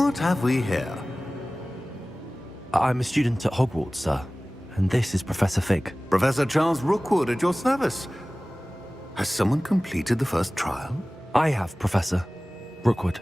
What have we here? I'm a student at Hogwarts, sir. And this is Professor Fig. Professor Charles Rookwood at your service. Has someone completed the first trial? I have, Professor Rookwood.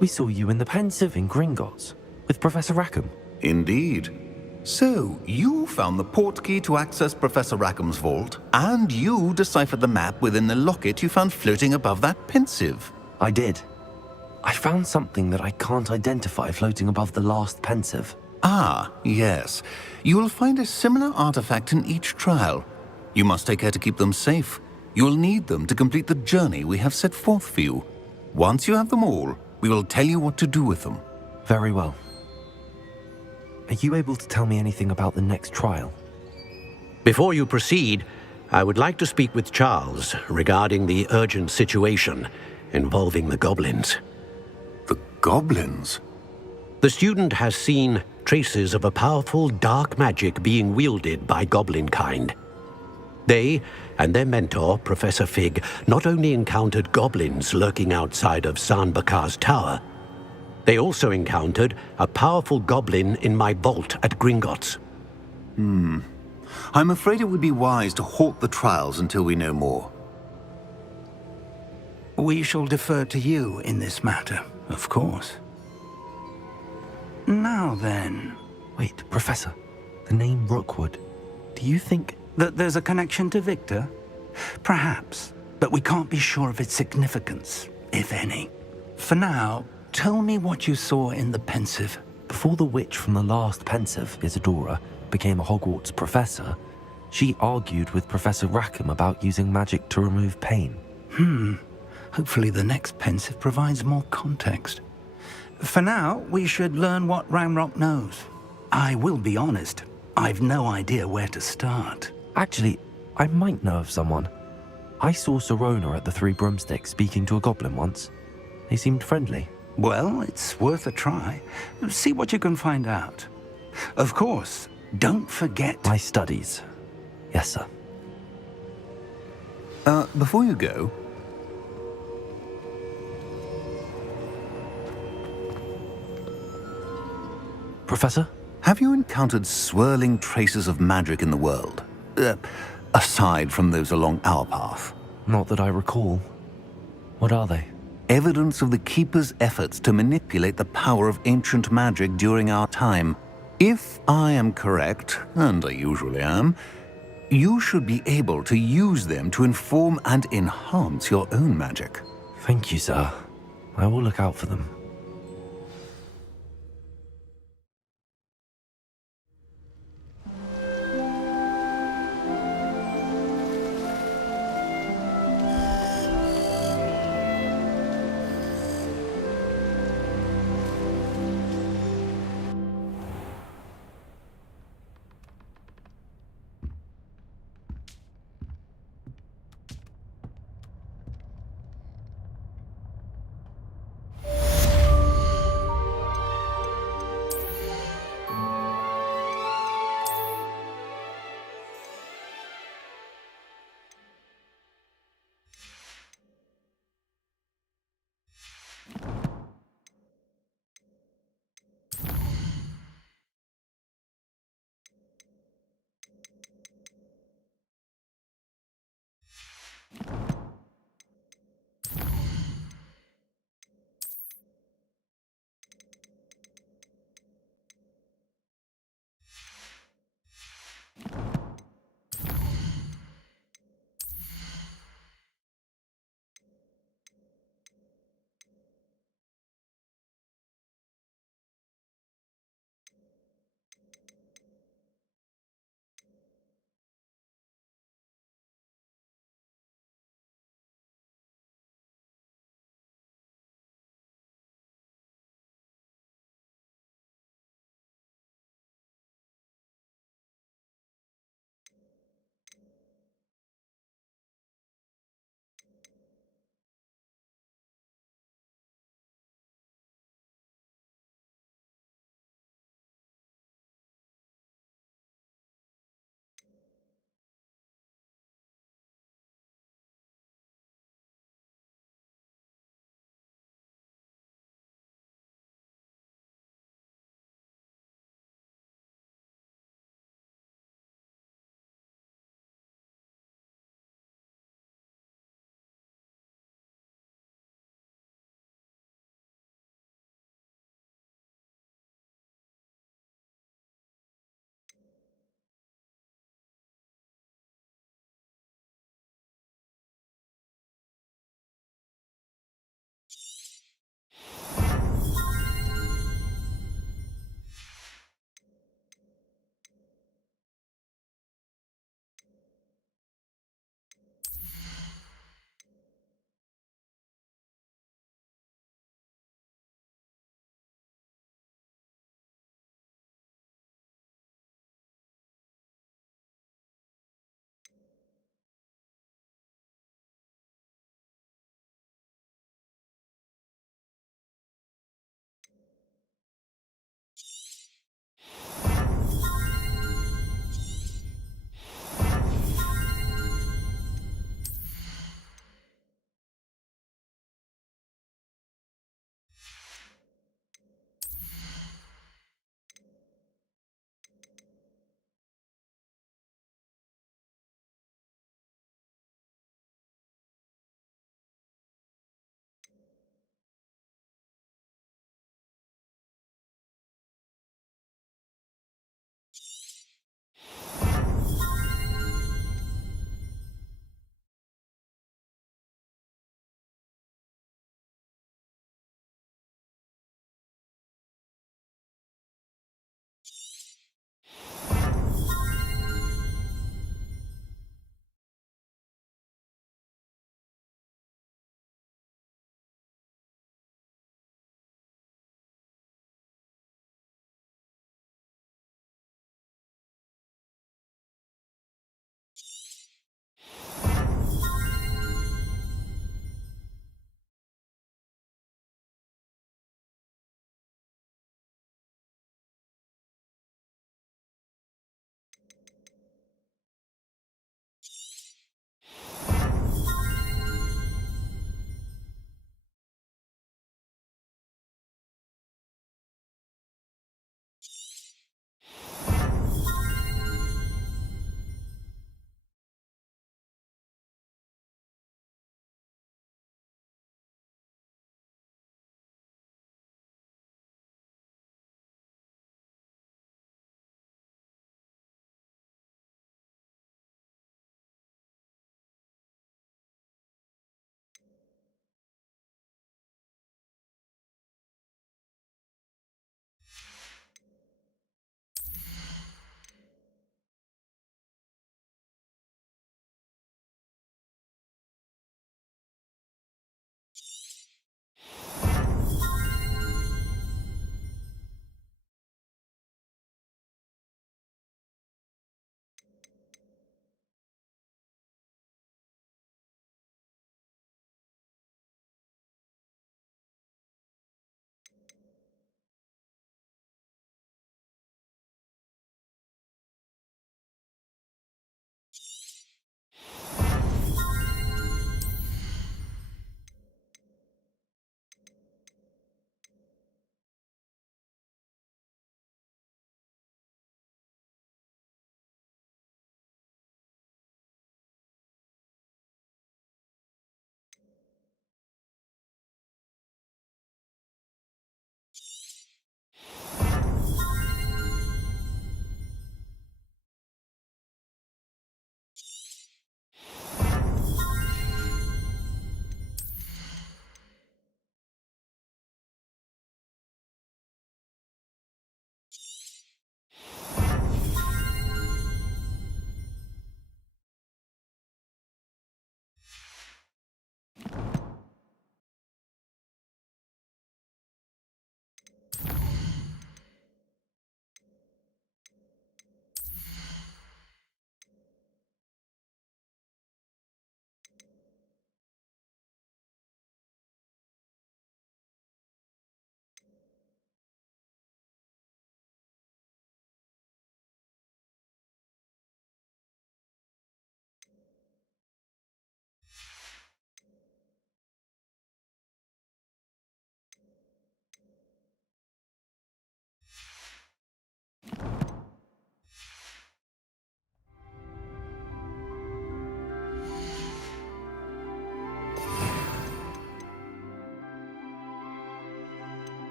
We saw you in the Pensive in Gringotts with Professor Rackham. Indeed. So, you found the portkey to access Professor Rackham's vault, and you deciphered the map within the locket you found floating above that Pensive. I did. I found something that I can't identify floating above the last Pensive. Ah, yes. You will find a similar artifact in each trial. You must take care to keep them safe. You will need them to complete the journey we have set forth for you. Once you have them all, we will tell you what to do with them. Very well. Are you able to tell me anything about the next trial? Before you proceed, I would like to speak with Charles regarding the urgent situation involving the goblins. The goblins? The student has seen traces of a powerful dark magic being wielded by goblin kind. They and their mentor, Professor Fig, not only encountered goblins lurking outside of Sanbakar's tower, they also encountered a powerful goblin in my vault at Gringotts. I'm afraid it would be wise to halt the trials until we know more. We shall defer to you in this matter, of course. Now then... Wait, Professor. The name Rookwood. Do you think... that there's a connection to Victor? Perhaps, but we can't be sure of its significance, if any. For now, tell me what you saw in the Pensive. Before the witch from the last Pensive, Isadora, became a Hogwarts professor, she argued with Professor Rackham about using magic to remove pain. Hopefully the next Pensive provides more context. For now, we should learn what Ranrock knows. I will be honest, I've no idea where to start. Actually, I might know of someone. I saw Sirona at the Three Broomsticks speaking to a goblin once. They seemed friendly. Well, it's worth a try. See what you can find out. Of course, don't forget... My studies. Yes, sir. Before you go... Professor? Have you encountered swirling traces of magic in the world? Aside from those along our path? Not that I recall. What are they? Evidence of the Keeper's efforts to manipulate the power of ancient magic during our time. If I am correct, and I usually am, you should be able to use them to inform and enhance your own magic. Thank you, sir. I will look out for them.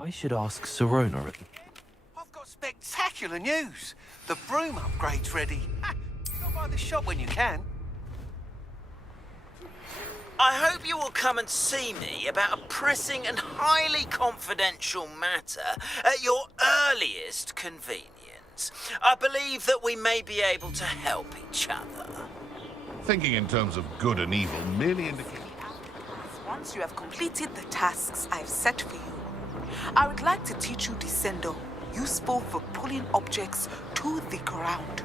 I should ask Serona. I've got spectacular news. The broom upgrade's ready. Stop by the shop when you can. I hope you will come and see me about a pressing and highly confidential matter at your earliest convenience. I believe that we may be able to help each other. Thinking in terms of good and evil merely indicates... Once you have completed the tasks I've set for you, I would like to teach you Descendo, useful for pulling objects to the ground.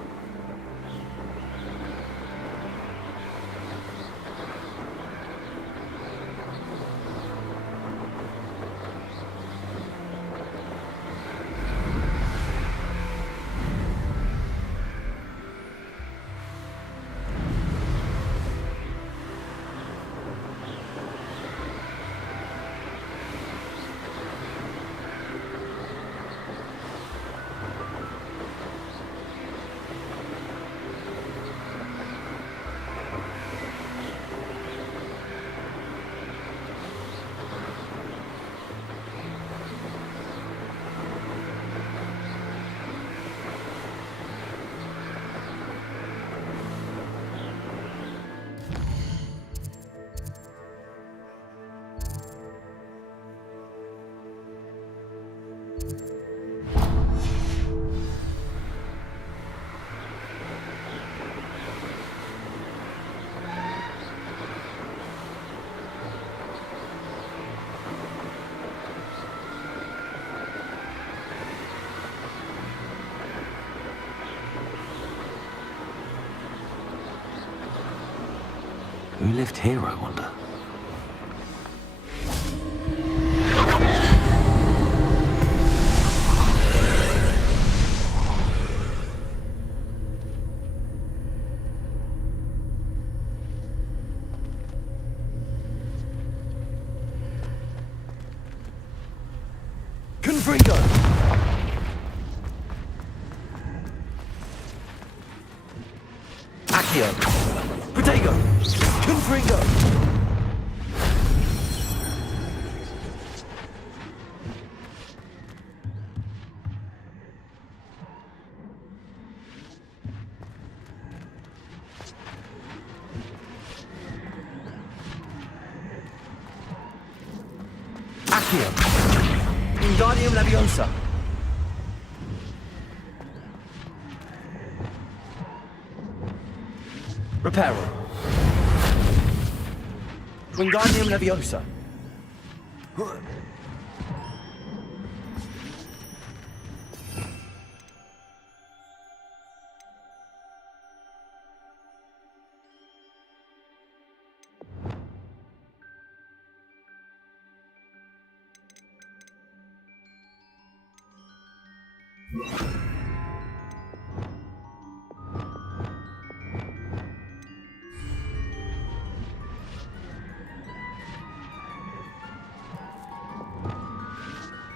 Who lived here, I wonder? Confringo! Accio! Protego! Confringo! Accio! Wingardium Leviosa! Reparo! Wingardium Leviosa!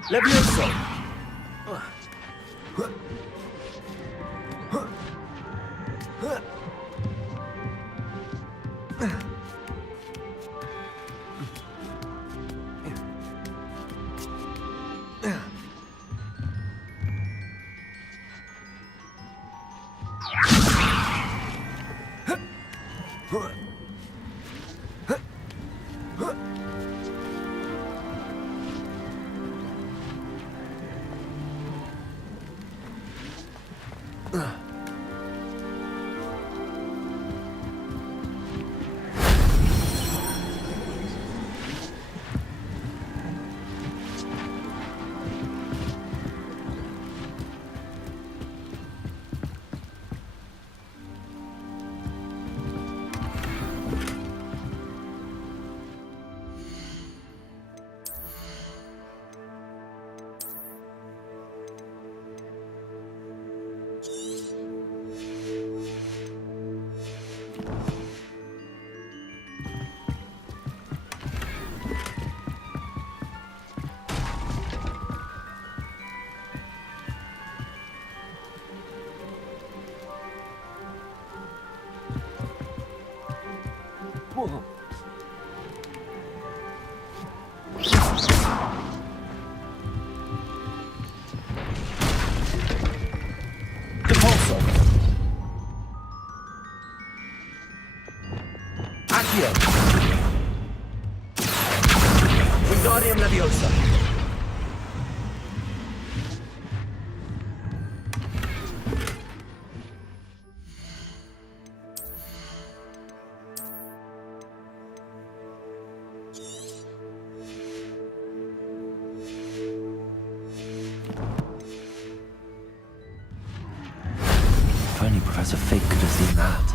Levioso! Whoa. Depulso. Accio. Wingardium Leviosa. If only Professor Fig could have seen that.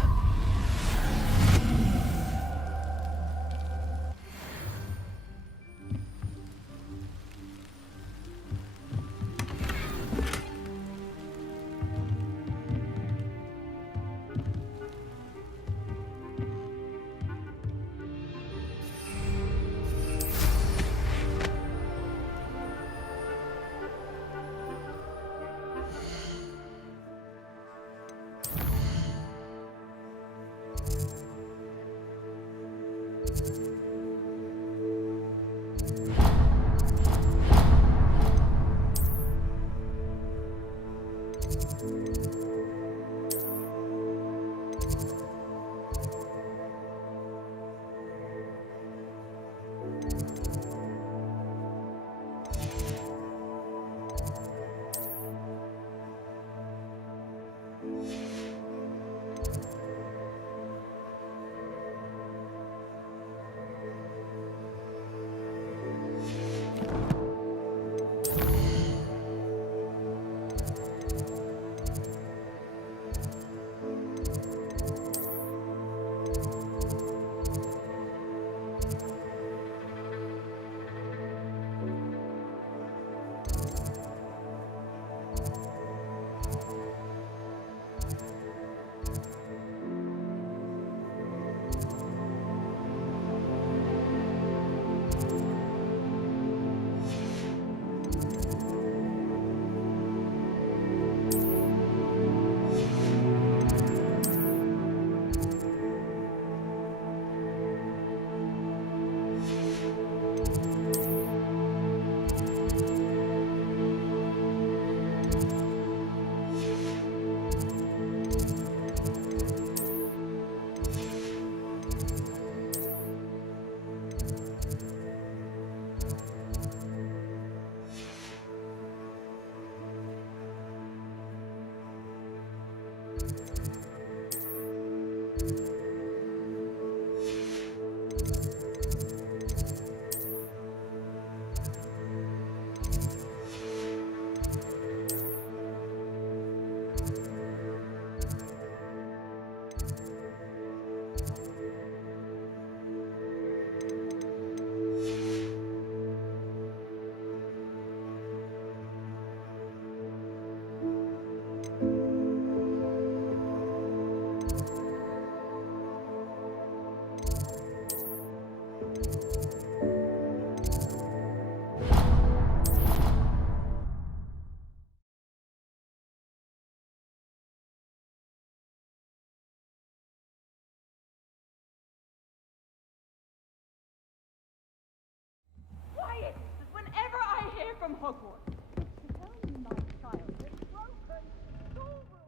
from Hogwarts. Tell me, my child, has broken school rules.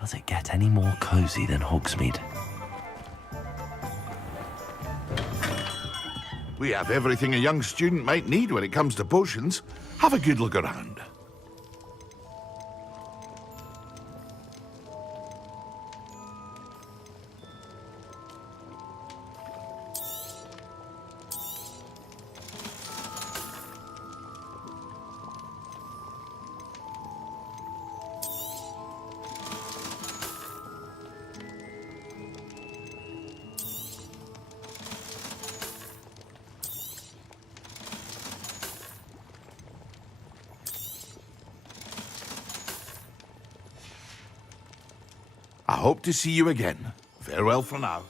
Does it get any more cozy than Hogsmeade? We have everything a young student might need when it comes to potions. Have a good look around. I hope to see you again. Farewell for now.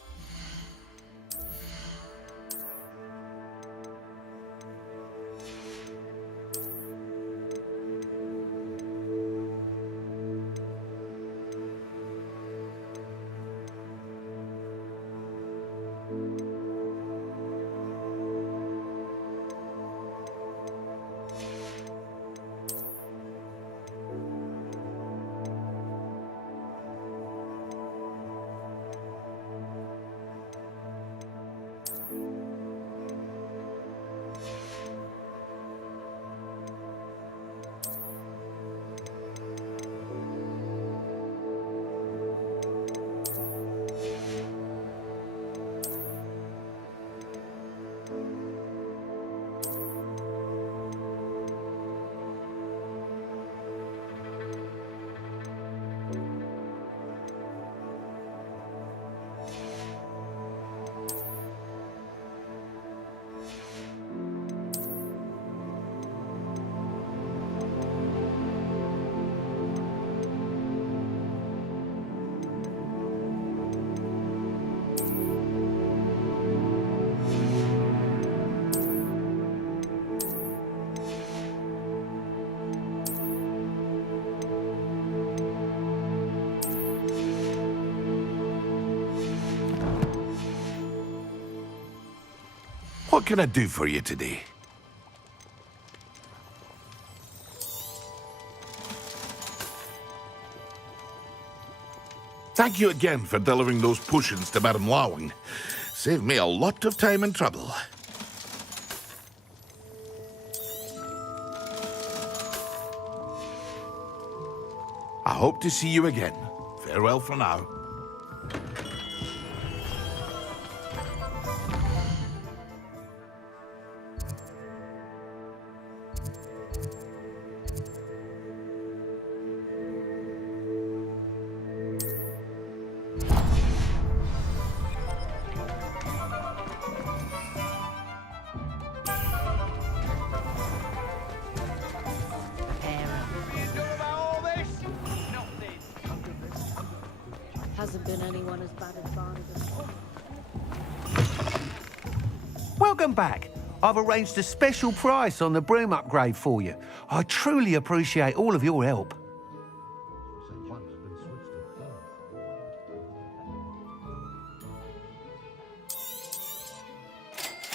What can I do for you today? Thank you again for delivering those potions to Madame Lawing. Saved me a lot of time and trouble. I hope to see you again. Farewell for now. reckon anyone as bad as Barney Welcome back. I've arranged a special price on the broom upgrade for you. I truly appreciate all of your help.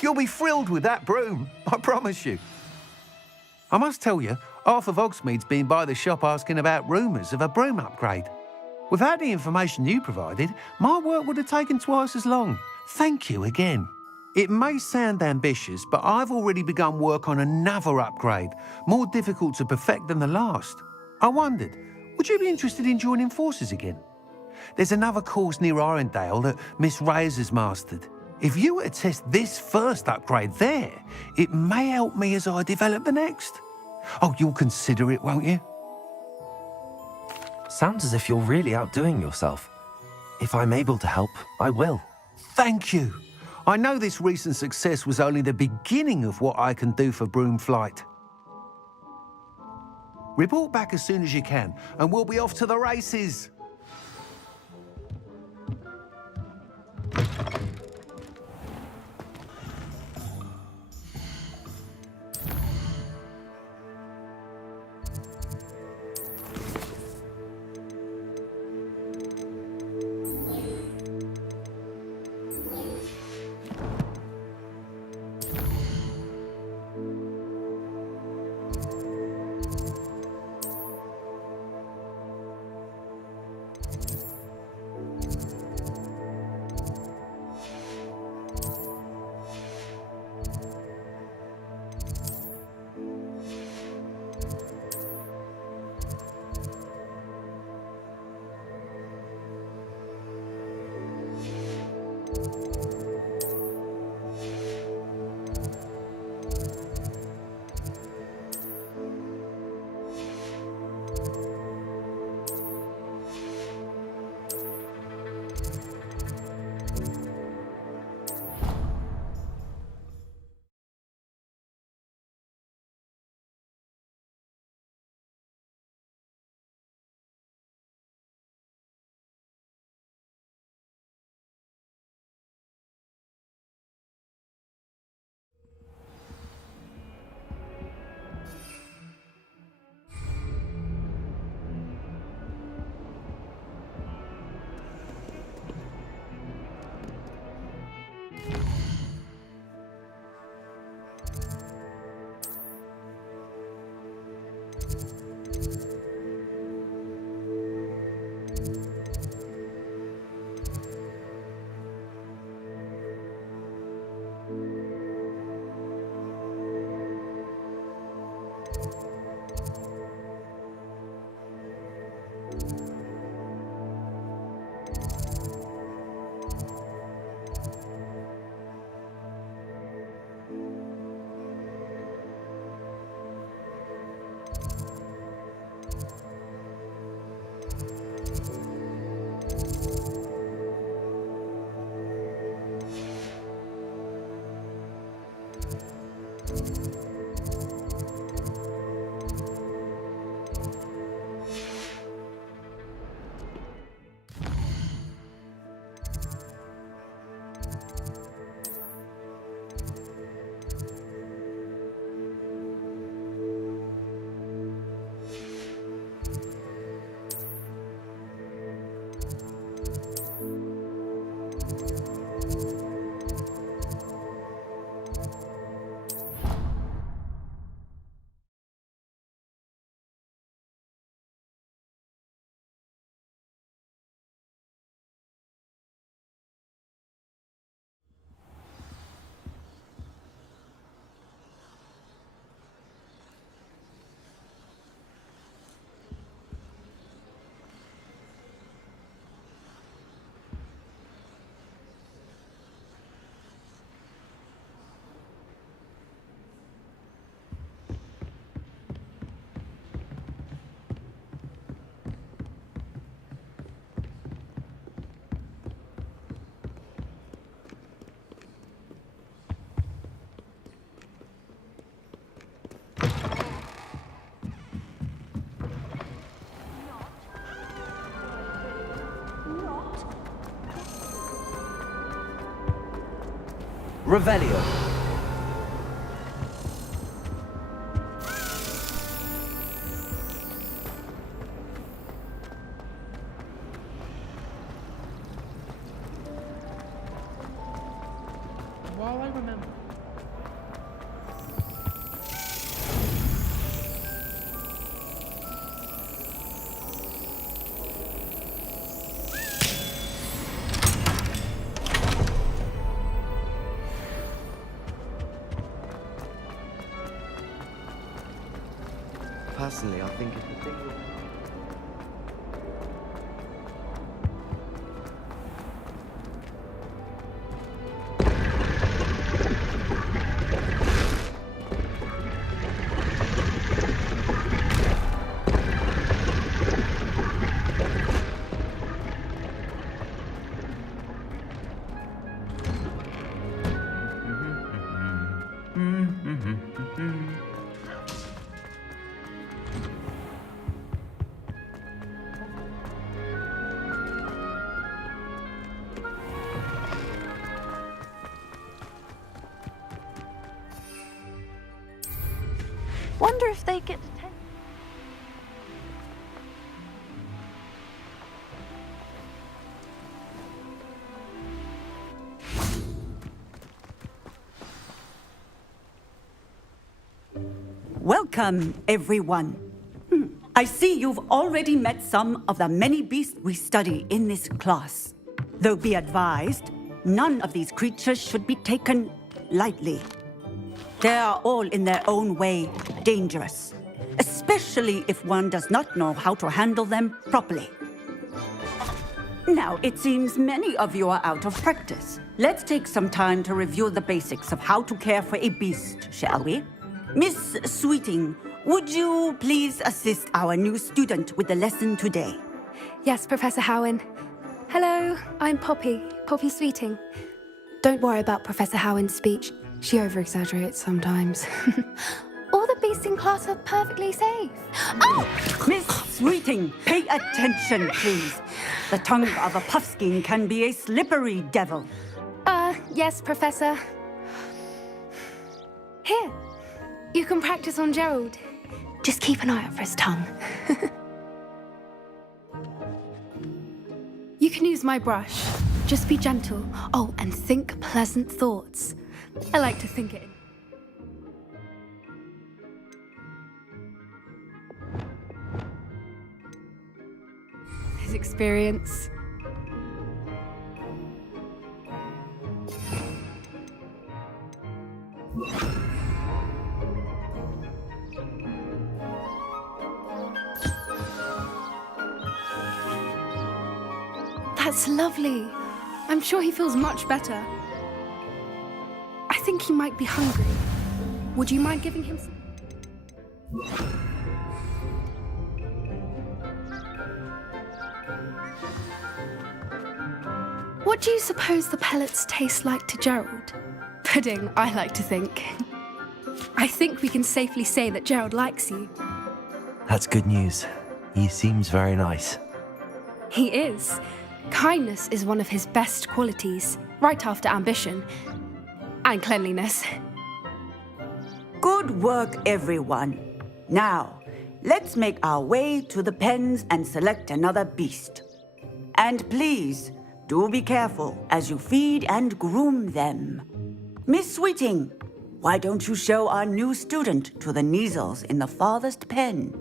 You'll be thrilled with that broom, I promise you. I must tell you, half of Hogsmeade's been by the shop asking about rumours of a broom upgrade. Without the information you provided, my work would have taken twice as long. Thank you again. It may sound ambitious, but I've already begun work on another upgrade, more difficult to perfect than the last. I wondered, would you be interested in joining forces again? There's another course near Arendelle that Miss Reyes has mastered. If you were to test this first upgrade there, it may help me as I develop the next. Oh, you'll consider it, won't you? Sounds as if you're really outdoing yourself. If I'm able to help, I will. Thank you. I know this recent success was only the beginning of what I can do for broom flight. Report back as soon as you can, and we'll be off to the races. Revelio. While I remember. Personally, I think if the thing will... Wonder if they get to take. Welcome, everyone. I see you've already met some of the many beasts we study in this class. Though be advised, none of these creatures should be taken lightly. They are all in their own way dangerous, especially if one does not know how to handle them properly. Now, it seems many of you are out of practice. Let's take some time to review the basics of how to care for a beast, shall we? Miss Sweeting, would you please assist our new student with the lesson today? Yes, Professor Howen. Hello, I'm Poppy Sweeting. Don't worry about Professor Howen's speech. She over-exaggerates sometimes. All the beasts in class are perfectly safe. Oh! Miss Sweeting, pay attention, please. The tongue of a puffskein can be a slippery devil. Yes, Professor. Here, you can practice on Gerald. Just keep an eye out for his tongue. You can use my brush. Just be gentle. Oh, and think pleasant thoughts. I like to think it in. His experience. That's lovely. I'm sure he feels much better. I think he might be hungry. Would you mind giving him some? What do you suppose the pellets taste like to Gerald? Pudding, I like to think. I think we can safely say that Gerald likes you. That's good news. He seems very nice. He is. Kindness is one of his best qualities, right after ambition. And cleanliness. Good work, everyone. Now, let's make our way to the pens and select another beast. And please, do be careful as you feed and groom them. Miss Sweeting, why don't you show our new student to the Neasels in the farthest pen?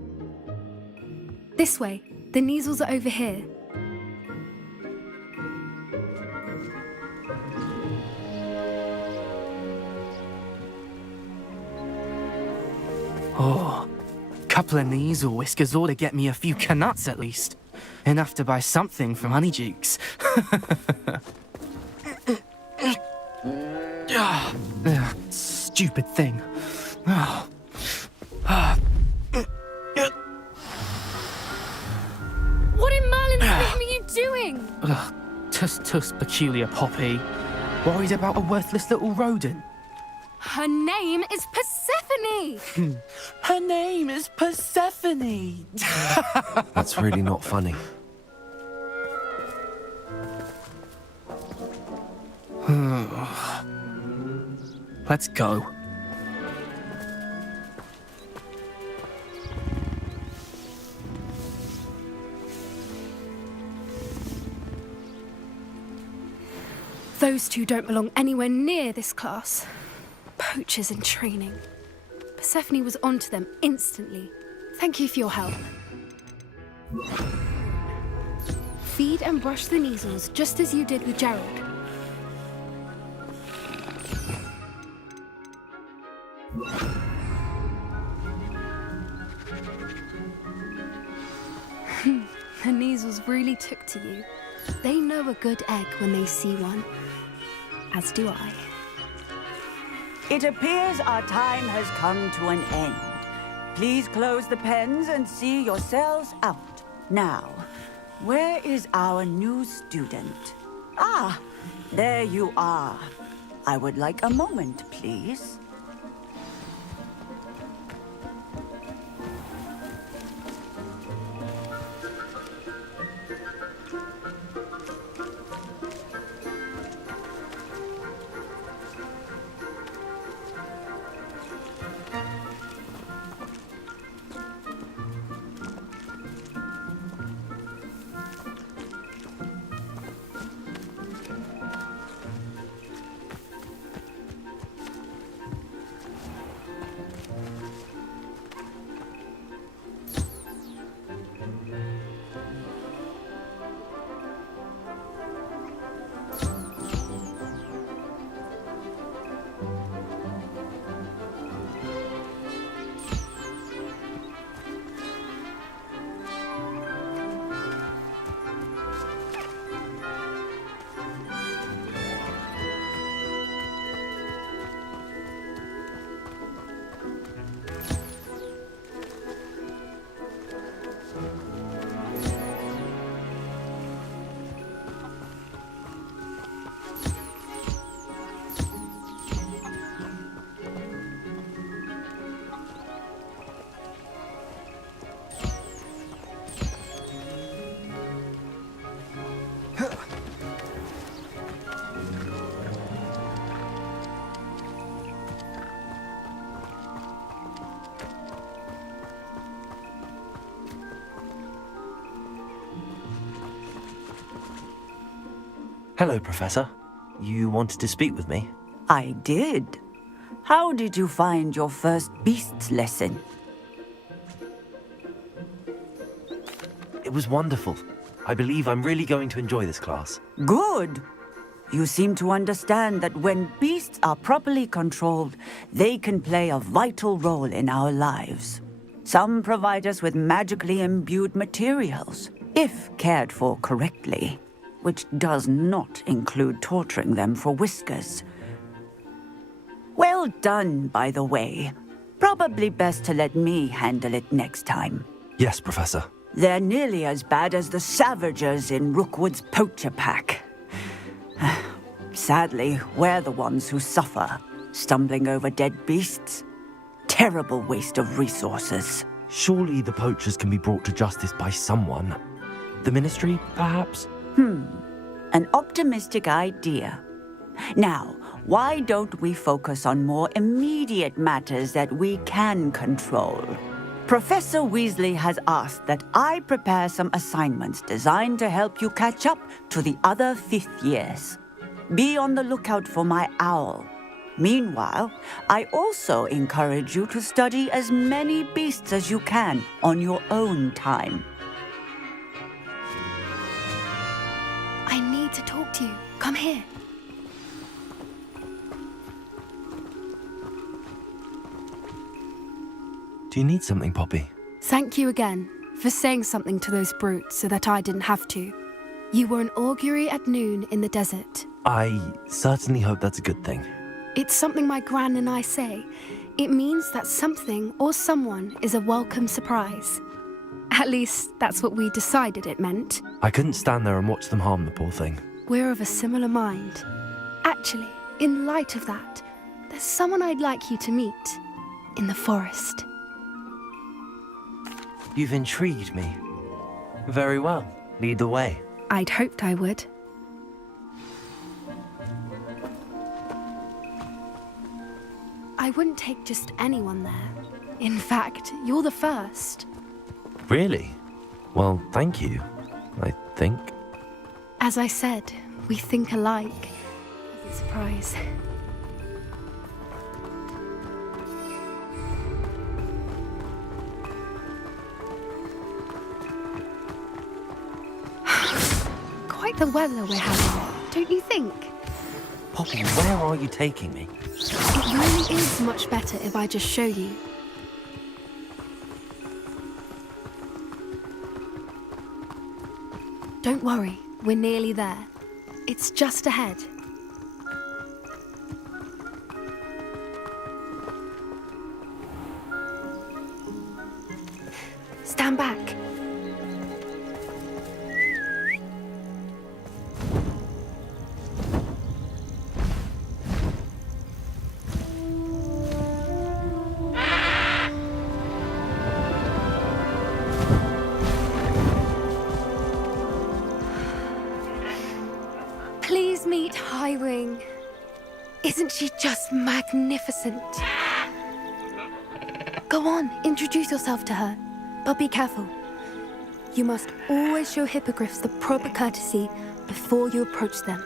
This way. The Neasels are over here. Oh, couple of knees or whiskers ought to get me a few canuts at least. Enough to buy something from Honeydukes. Stupid thing. What in Merlin's name are you doing? Tuss, peculiar Poppy. Worried about a worthless little rodent. Her name is Persephone! Her name is Persephone! That's really not funny. Let's go. Those two don't belong anywhere near this class. Poachers in training. Persephone was onto them instantly. Thank you for your help. Feed and brush the measles just as you did with Gerald. The measles really took to you. They know a good egg when they see one. As do I. It appears our time has come to an end. Please close the pens and see yourselves out. Now, where is our new student? Ah, there you are. I would like a moment, please. Hello, Professor. You wanted to speak with me? I did. How did you find your first beasts lesson? It was wonderful. I believe I'm really going to enjoy this class. Good. You seem to understand that when beasts are properly controlled, they can play a vital role in our lives. Some provide us with magically imbued materials, if cared for correctly, which does not include torturing them for whiskers. Well done, by the way. Probably best to let me handle it next time. Yes, Professor. They're nearly as bad as the Savagers in Rookwood's poacher pack. Sadly, we're the ones who suffer, stumbling over dead beasts. Terrible waste of resources. Surely the poachers can be brought to justice by someone. The Ministry, perhaps? An optimistic idea. Now, why don't we focus on more immediate matters that we can control? Professor Weasley has asked that I prepare some assignments designed to help you catch up to the other fifth years. Be on the lookout for my owl. Meanwhile, I also encourage you to study as many beasts as you can on your own time. I need to talk to you. Come here. Do you need something, Poppy? Thank you again for saying something to those brutes so that I didn't have to. You were an augury at noon in the desert. I certainly hope that's a good thing. It's something my gran and I say. It means that something or someone is a welcome surprise. At least, that's what we decided it meant. I couldn't stand there and watch them harm the poor thing. We're of a similar mind. Actually, in light of that, there's someone I'd like you to meet. In the forest. You've intrigued me. Very well. Lead the way. I'd hoped I would. I wouldn't take just anyone there. In fact, you're the first. Really? Well, thank you, I think. As I said, we think alike. As a surprise. Quite the weather we're having, don't you think? Poppy, where are you taking me? It really is much better if I just show you. Don't worry, we're nearly there. It's just ahead. Stand back. Please meet Highwing. Isn't she just magnificent? Go on, introduce yourself to her. But be careful. You must always show hippogriffs the proper courtesy before you approach them.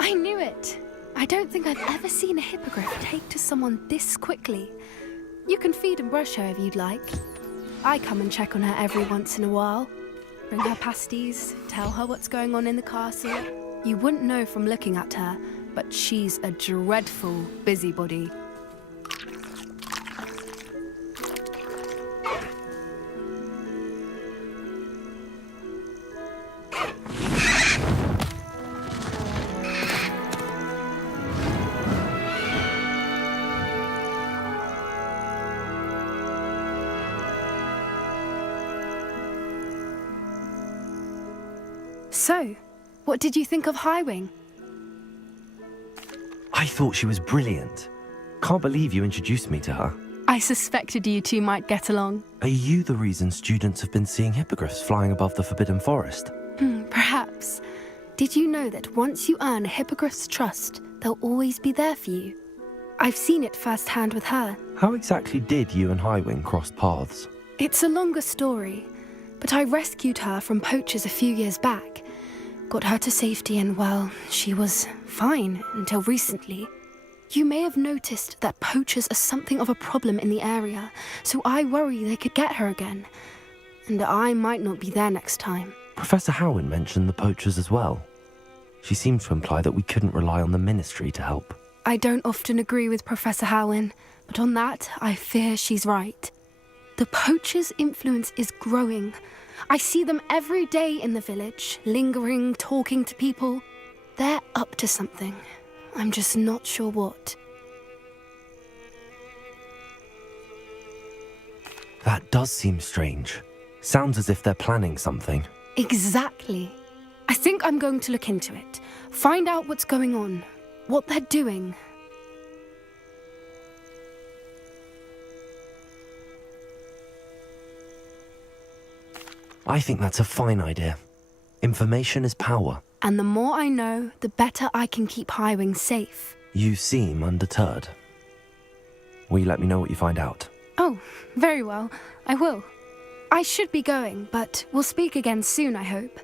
I knew it! I don't think I've ever seen a hippogriff take to someone this quickly. You can feed and brush her if you'd like. I come and check on her every once in a while. Bring her pasties, tell her what's going on in the castle. You wouldn't know from looking at her, but she's a dreadful busybody. So, what did you think of Highwing? I thought she was brilliant. Can't believe you introduced me to her. I suspected you two might get along. Are you the reason students have been seeing hippogriffs flying above the Forbidden Forest? Perhaps. Did you know that once you earn a hippogriff's trust, they'll always be there for you? I've seen it firsthand with her. How exactly did you and Highwing cross paths? It's a longer story, but I rescued her from poachers a few years back. Got her to safety and, well, she was fine until recently. You may have noticed that poachers are something of a problem in the area, so I worry they could get her again. And I might not be there next time. Professor Howen mentioned the poachers as well. She seemed to imply that we couldn't rely on the ministry to help. I don't often agree with Professor Howen, but on that, I fear she's right. The poachers' influence is growing. I see them every day in the village, lingering, talking to people. They're up to something. I'm just not sure what. That does seem strange. Sounds as if they're planning something. Exactly. I think I'm going to look into it. Find out what's going on, what they're doing. I think that's a fine idea. Information is power. And the more I know, the better I can keep Highwing safe. You seem undeterred. Will you let me know what you find out? Oh, very well. I will. I should be going, but we'll speak again soon, I hope.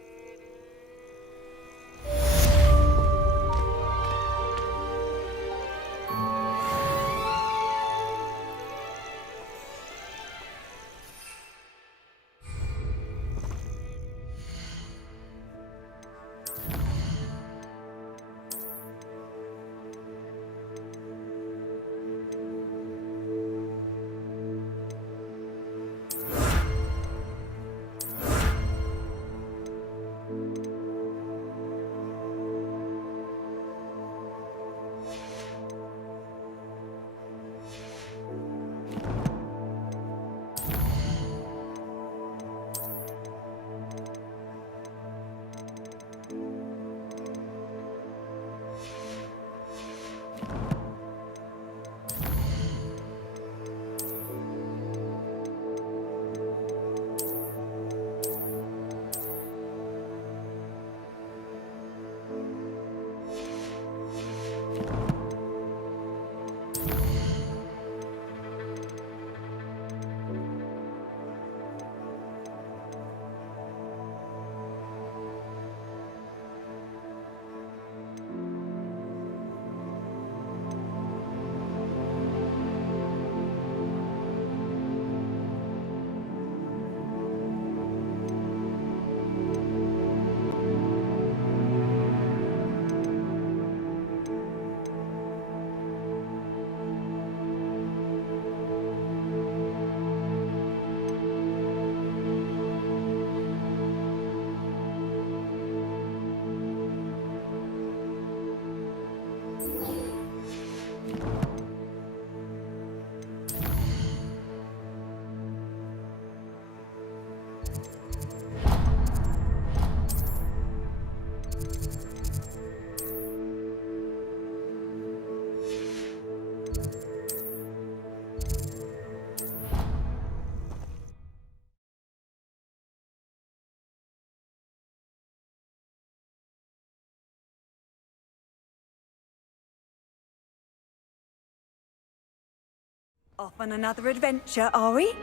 Off on another adventure, are we?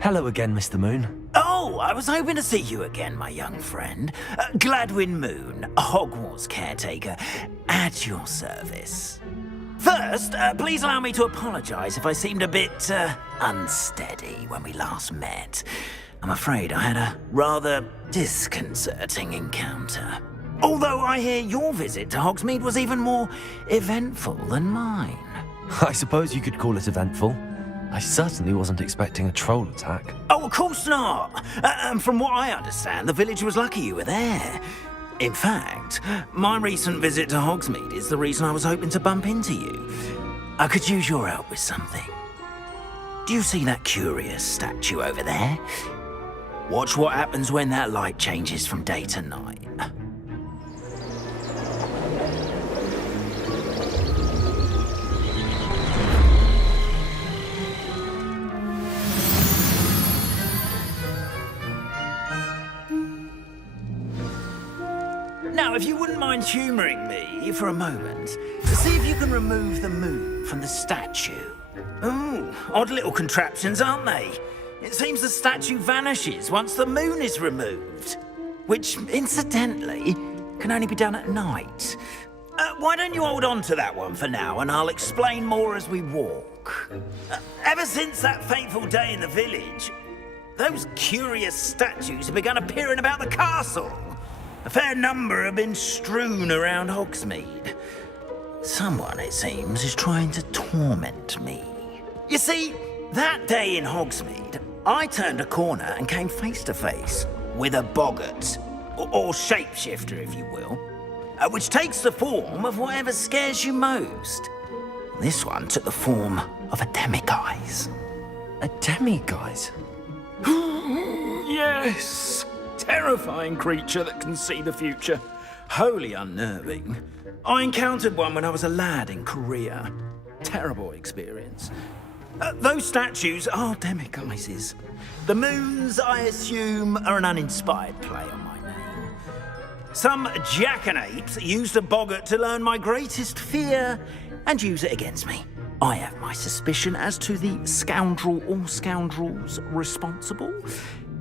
Hello again, Mr. Moon. Oh, I was hoping to see you again, my young friend. Gladwin Moon, Hogwarts caretaker, at your service. First, please allow me to apologise if I seemed a bit unsteady when we last met. I'm afraid I had a rather disconcerting encounter. Although I hear your visit to Hogsmeade was even more eventful than mine. I suppose you could call it eventful. I certainly wasn't expecting a troll attack. Oh, of course not. And from what I understand, the village was lucky you were there. In fact, my recent visit to Hogsmeade is the reason I was hoping to bump into you. I could use your help with something. Do you see that curious statue over there? Watch what happens when that light changes from day to night. Now, if you wouldn't mind humouring me for a moment, see if you can remove the moon from the statue. Ooh, odd little contraptions, aren't they? It seems the statue vanishes once the moon is removed, which, incidentally, can only be done at night. Why don't you hold on to that one for now, and I'll explain more as we walk. Ever since that fateful day in the village, those curious statues have begun appearing about the castle. A fair number have been strewn around Hogsmeade. Someone, it seems, is trying to torment me. You see, that day in Hogsmeade, I turned a corner and came face to face with a boggart, or shapeshifter, if you will, which takes the form of whatever scares you most. This one took the form of a demiguise. A demiguise? Yes! Terrifying creature that can see the future. Wholly unnerving. I encountered one when I was a lad in Korea. Terrible experience. Those statues are demiguises. The moons, I assume, are an uninspired play on my name. Some jackanapes used a boggart to learn my greatest fear and use it against me. I have my suspicion as to the scoundrel or scoundrels responsible.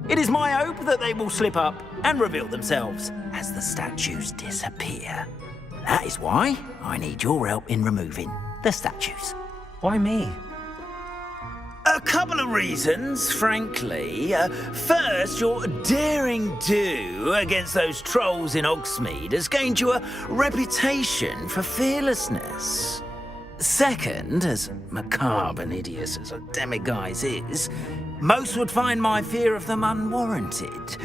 It is my hope that they will slip up and reveal themselves as the statues disappear. That is why I need your help in removing the statues. Why me? A couple of reasons, frankly. First, your daring do against those trolls in Hogsmeade has gained you a reputation for fearlessness. Second, as macabre and hideous as a demiguise is, most would find my fear of them unwarranted.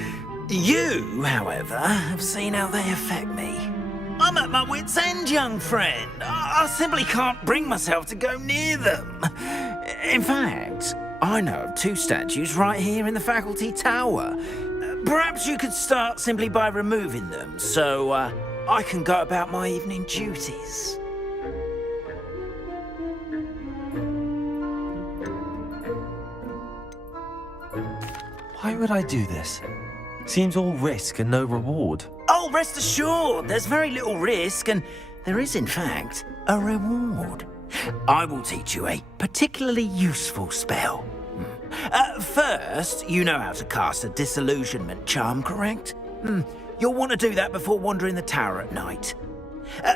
You, however, have seen how they affect me. I'm at my wit's end, young friend. I simply can't bring myself to go near them. In fact, I know of two statues right here in the faculty tower. Perhaps you could start simply by removing them, so I can go about my evening duties. Why would I do this? Seems all risk and no reward. Oh, rest assured, there's very little risk, and there is, in fact, a reward. I will teach you a particularly useful spell. First, you know how to cast a disillusionment charm, correct? You'll want to do that before wandering the tower at night.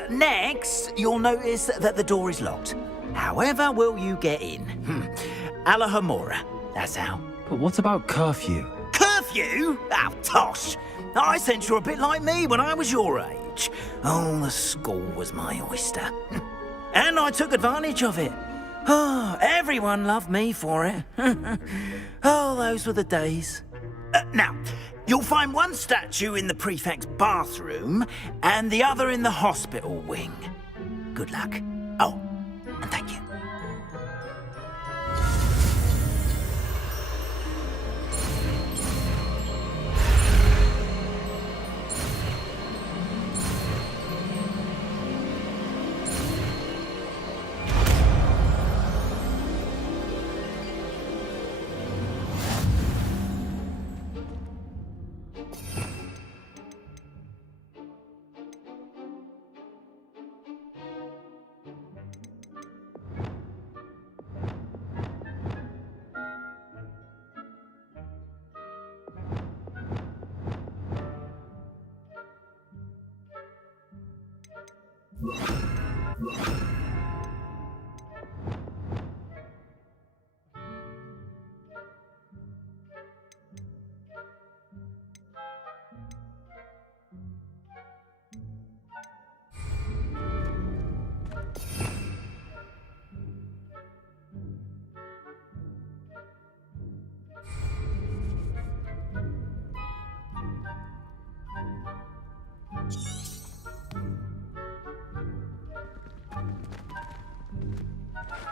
Next, you'll notice that the door is locked. However will you get in? Alahomora, that's how. But what about curfew? Curfew? Oh, tosh. I sense you're a bit like me when I was your age. Oh, the school was my oyster. And I took advantage of it. Oh, everyone loved me for it. Oh, those were the days. Now, you'll find one statue in the prefect's bathroom and the other in the hospital wing. Good luck. Oh, and thank you.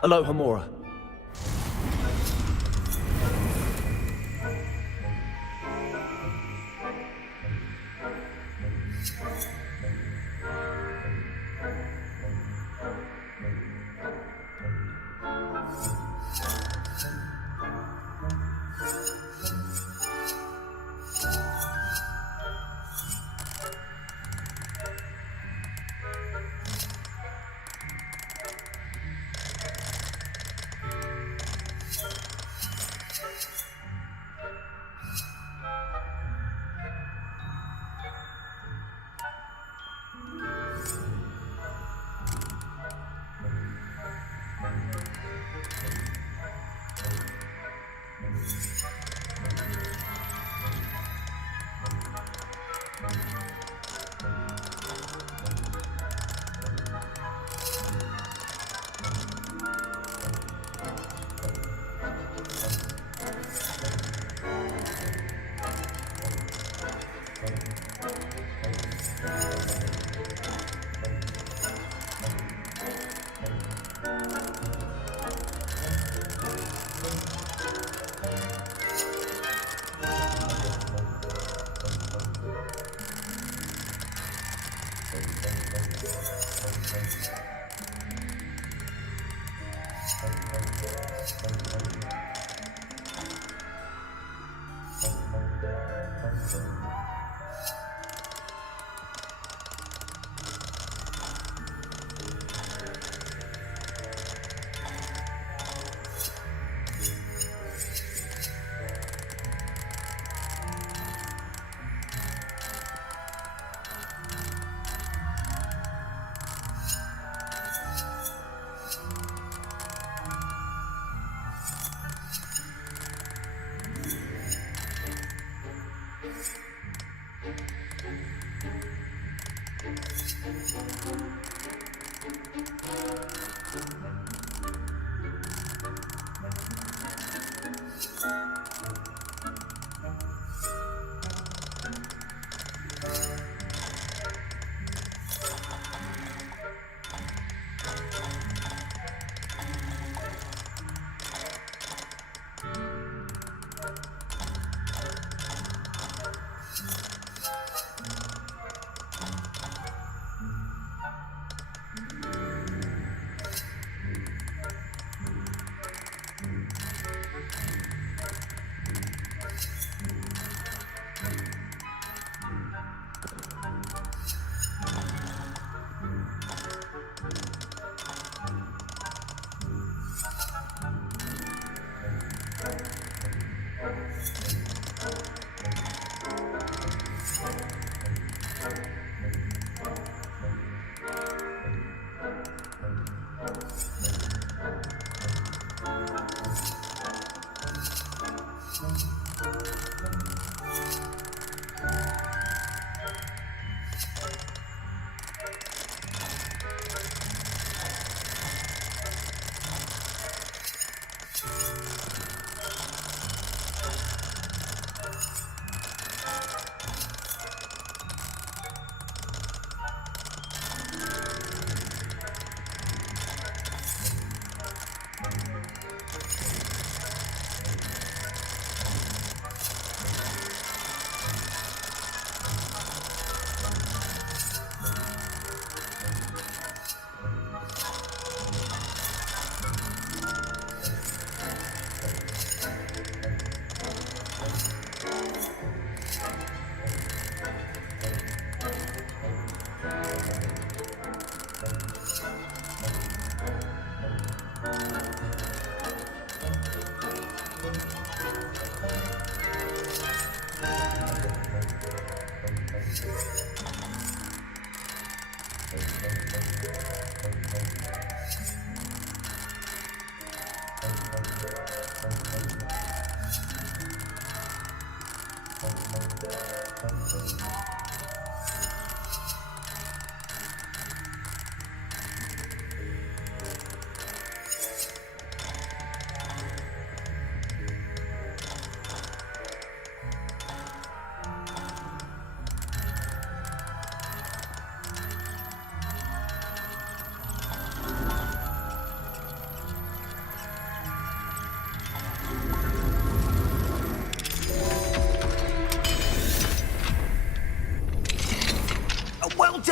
Alohomora.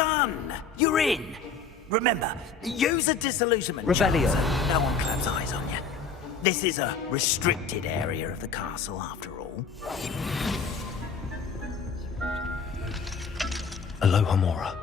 done! You're in! Remember, use a disillusionment Revelio. charm so no one claps eyes on you. This is a restricted area of the castle, after all. Aloha Mora.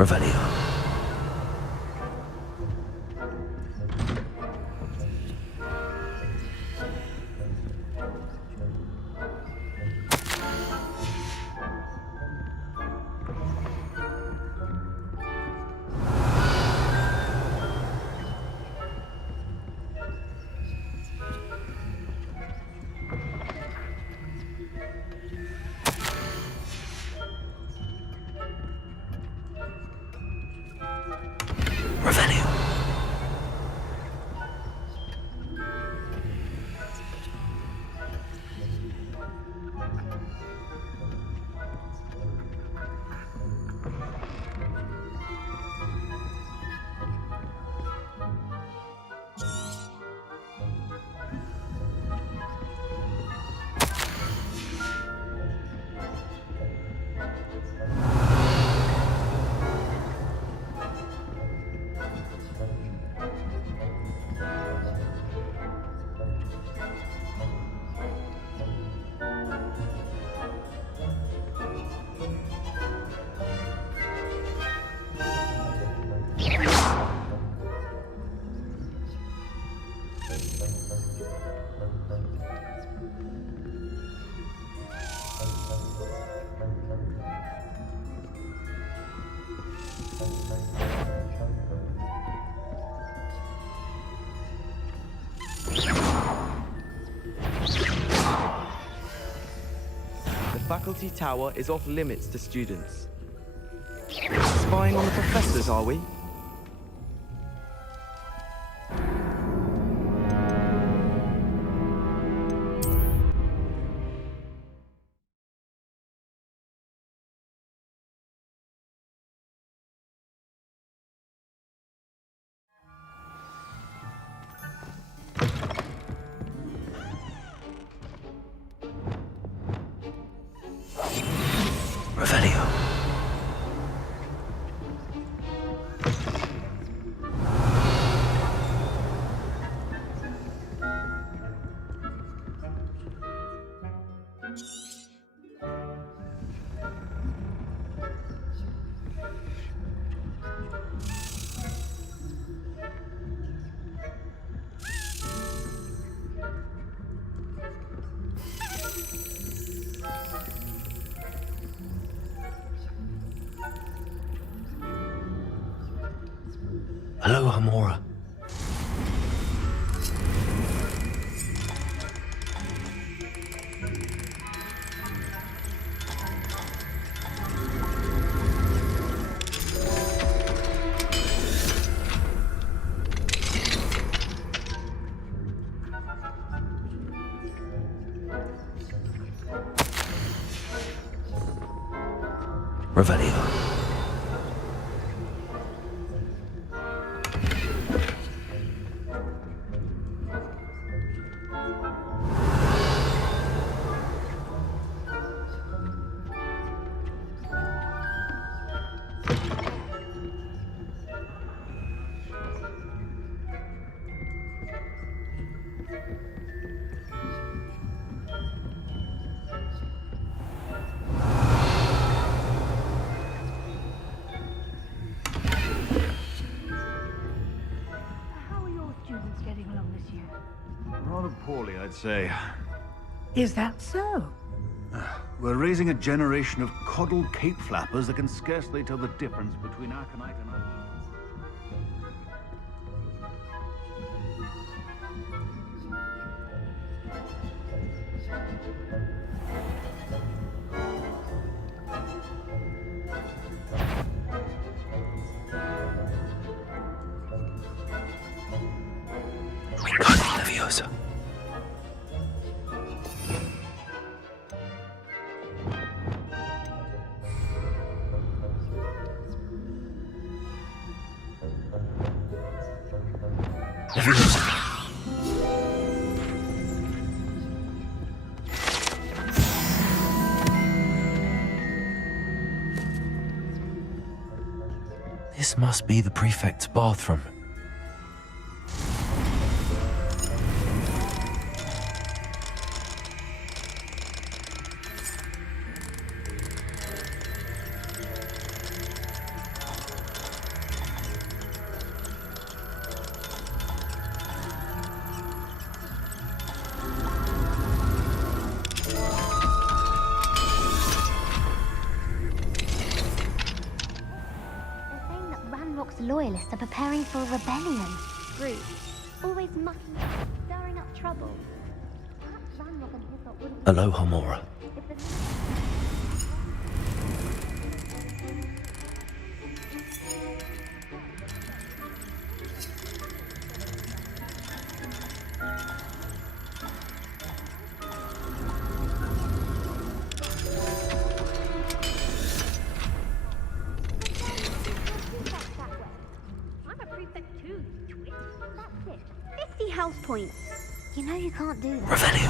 Revelio. Revelio. The faculty tower is off limits to students. Spying on the professors, are we? Revelio. Aloha Mora. Revelio. How are your students getting along this year? Rather poorly, I'd say. Is that so? We're raising a generation of coddled cape flappers that can scarcely tell the difference between Aconite and... Wingardium Leviosa. This must be the prefect's bathroom. Loyalists are preparing for a rebellion. Rude. Always mucking up, stirring up trouble. Perhaps Ranrock and his lot wouldn't... Aloha, Mora. If the... house points. You know you can't do that. Revelio.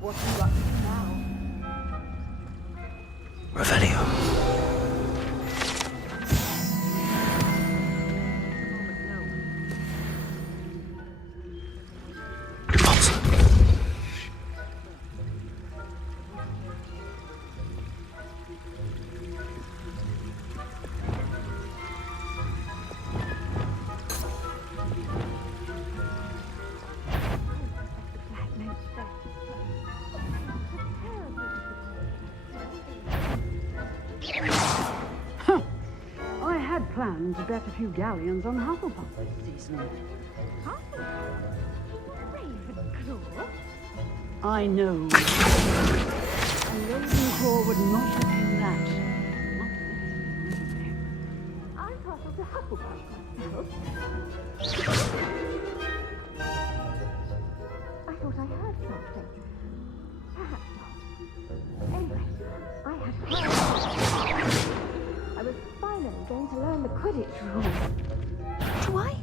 What are you up to now? Revelio. Planned to bet a few galleons on Hufflepuff this season. Hufflepuff? Ravenclaw? I know. A Ravenclaw would not have been that. Not necessarily. I'm partial to Hufflepuff myself. I thought I heard something. Perhaps not. Anyway, I had heard. I was finally going to learn the Quidditch rules. Do I?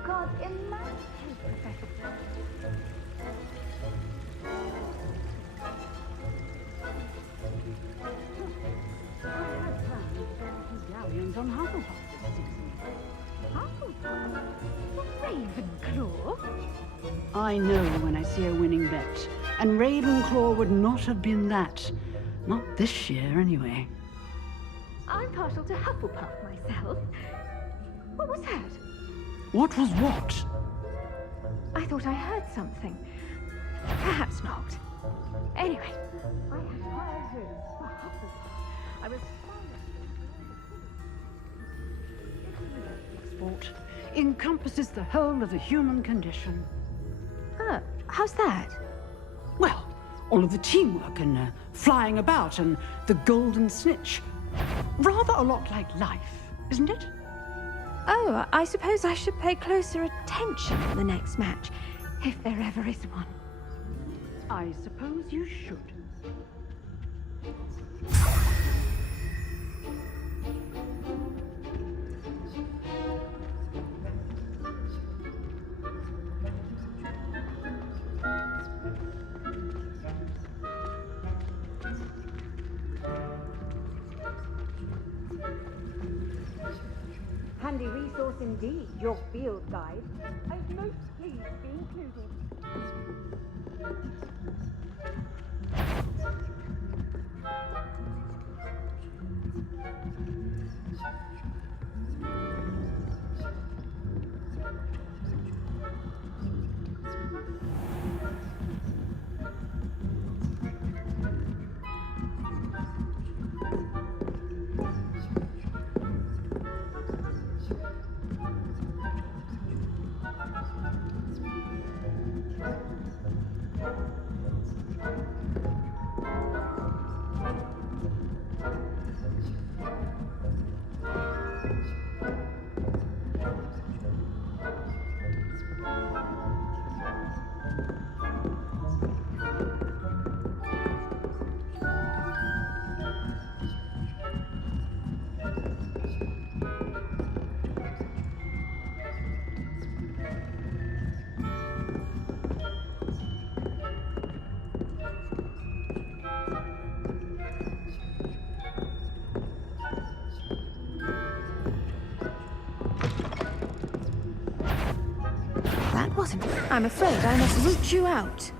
You can't imagine, Professor. I had planned to send a few galleons on Hufflepuff this season. Hufflepuff? Ravenclaw? I know when I see a winning bet, and Ravenclaw would not have been that. Not this year, anyway. I'm partial to Hufflepuff myself. What was that? What was what? I thought I heard something. Perhaps not. Anyway, I had high hopes for Hufflepuff. I was Sport encompasses the whole of the human condition. How's that? Well, all of the teamwork and flying about and the golden snitch. Rather a lot like life, isn't it? Oh, I suppose I should pay closer attention in the next match, if there ever is one. I suppose you should. Handy resource indeed, your field guide. I'd most pleased be included. That wasn't. I'm afraid I must root you out.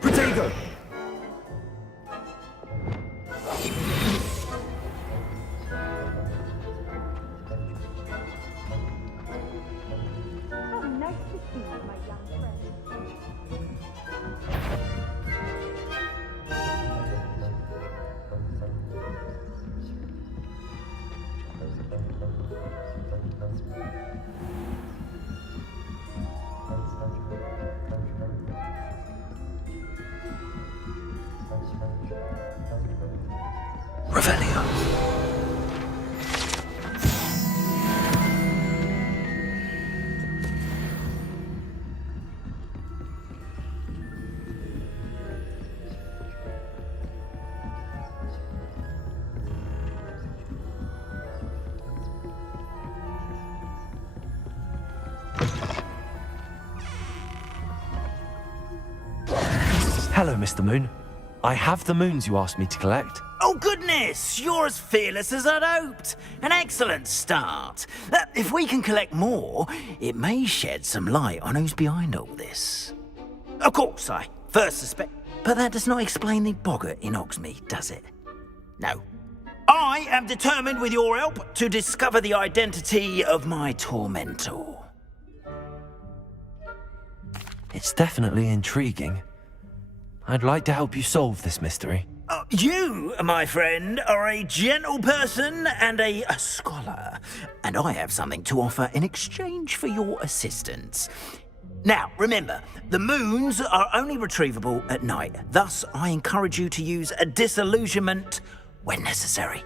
Protego! Oh, nice to see you, my young friend. Revelio. Hello, Mr. Moon. I have the moons you asked me to collect. Oh, goodness! You're as fearless as I'd hoped. An excellent start. If we can collect more, it may shed some light on who's behind all this. Of course, I first suspect, but that does not explain the boggart in Hogsmeade, does it? No. I am determined, with your help, to discover the identity of my tormentor. It's definitely intriguing. I'd like to help you solve this mystery. You, my friend, are a gentle person and a scholar, and I have something to offer in exchange for your assistance. Now, remember, the moons are only retrievable at night. Thus, I encourage you to use a disillusionment when necessary.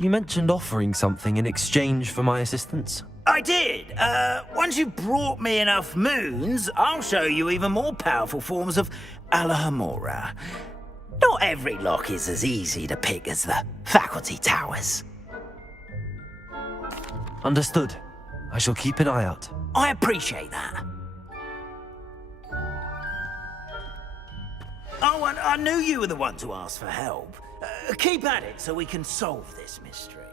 You mentioned offering something in exchange for my assistance. I did. Once you've brought me enough moons, I'll show you even more powerful forms of Alohomora. Not every lock is as easy to pick as the faculty towers. Understood. I shall keep an eye out. I appreciate that. Oh, and I knew you were the one to ask for help. Keep at it so we can solve this mystery.